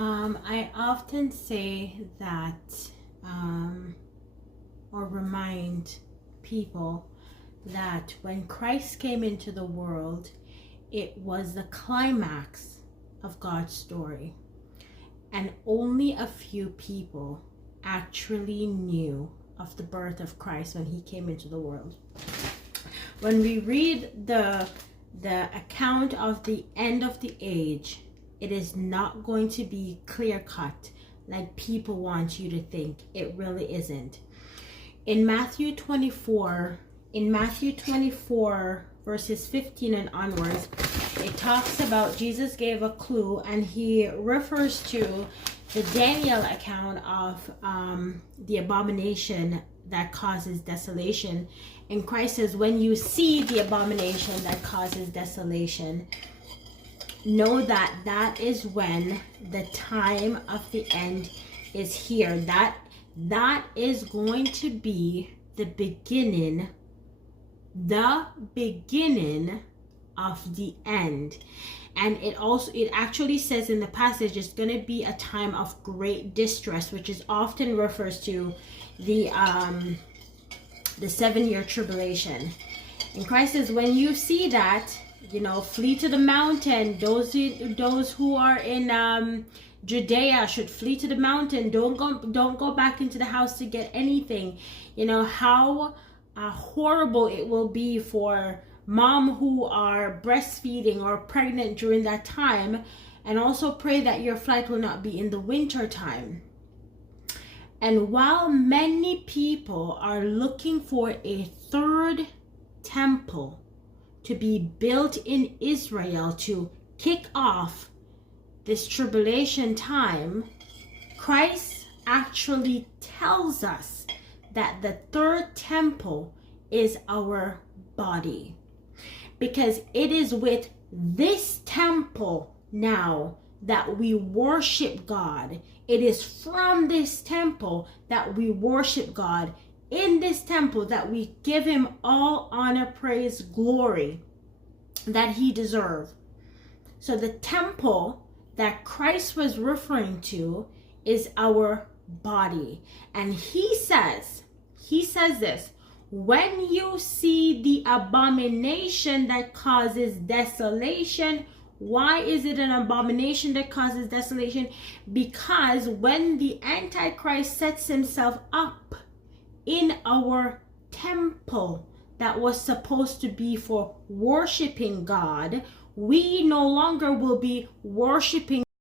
I often say that, or remind people that when Christ came into the world, it was the climax of God's story. And only a few people actually knew of the birth of Christ when he came into the world. When we read the account of the end of the age, it is not going to be clear-cut like people want you to think. It really isn't. In Matthew 24 verses 15 and onwards, it talks about Jesus gave a clue, and he refers to the Daniel account of the abomination that causes desolation. And Christ says, when you see the abomination that causes desolation, know that that is when the time of the end is here. That is going to be the beginning of the end. And it actually says in the passage it's going to be a time of great distress, which is often refers to the 7-year tribulation. And Christ says, when you see that, flee to the mountain. Those who are in Judea should flee to the mountain. Don't go back into the house to get anything. How horrible it will be for mom who are breastfeeding or pregnant during that time. And also pray that your flight will not be in the winter time. And while many people are looking for a third temple to be built in Israel to kick off this tribulation time, Christ actually tells us that the third temple is our body. Because it is with this temple now that we worship God. It is from this temple that we worship God. In this temple that we give him all honor, praise, glory that he deserves. So the temple that Christ was referring to is our body. And he says this, when you see the abomination that causes desolation. Why is it an abomination that causes desolation? Because when the Antichrist sets himself up in our temple that was supposed to be for worshiping God, we no longer will be worshiping